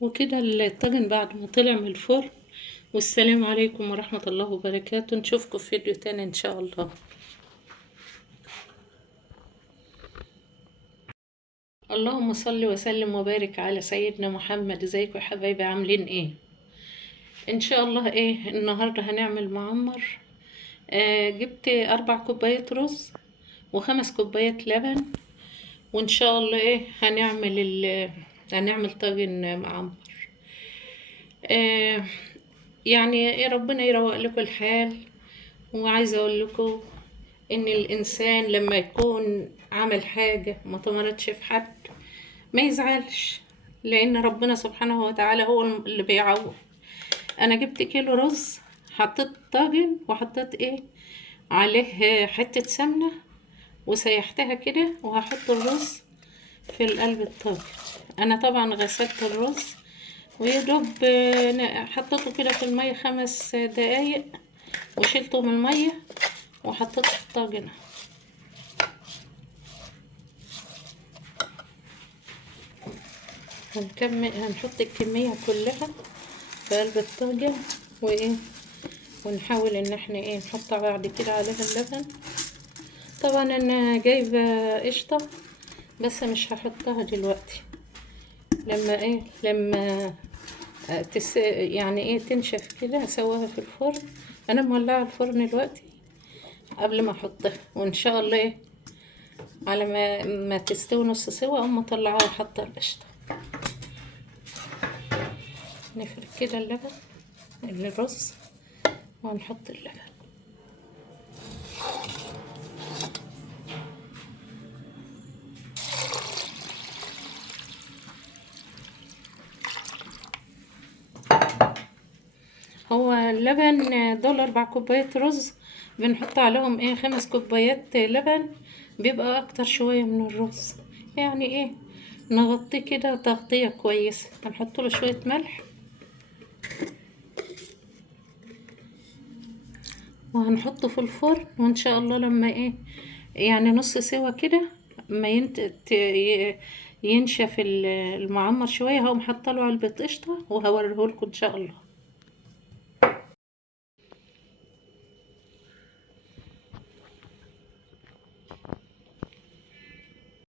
وكده الطاجن بعد ما طلع من الفرن. والسلام عليكم ورحمة الله وبركاته، نشوفكم في فيديو تاني ان شاء الله. اللهم صل وسلم وبارك على سيدنا محمد. ازيكم يا حبايبي، عاملين ايه؟ ان شاء الله النهاردة هنعمل معمر. جبت 4 كوبايات رز و5 كوبايات لبن. وان شاء الله هنعمل طاجن معمر. يعني ربنا يروق لكم الحال. وعايزة اقول لكم ان الانسان لما يكون عمل حاجة ما تمرتش في حد ما يزعلش، لان ربنا سبحانه وتعالى هو اللي بيعوض. انا جبت كيلو رز، حطيت طاجن وحطيت عليه حتة سمنة وسيحتها كده، وهحط الرز في قلب الطاجن. انا طبعا غسلت الرز ويدوب حطيته كده في المية 5 دقايق وشيلته من المية وحطيته في الطاجن. هنحط الكمية كلها في قلب الطاجن ونحاول ان احنا نحط بعد كده عليها اللبن. طبعا انا جايبه قشطه بس مش هحطها دلوقتي، لما تنشف كده هسويها في الفرن. انا مولعه الفرن دلوقتي قبل ما احطها، وان شاء الله على ما تستوي نص سوا اقوم مطلعاها وحاطه القشطه. نفرك كده الرز وهنحط اللبن. هو اللبن دول 4 كوبايات رز، بنحط عليهم 5 كوبايات لبن، بيبقى اكتر شوية من الرز. يعني نغطيه كده تغطية كويسة. هنحط له شوية ملح وهنحطه في الفرن، وان شاء الله لما يعني نص سوا كده ما ينشف المعمر شوية، هقوم حاطه له علبة قشطة وهوريهولكم ان شاء الله.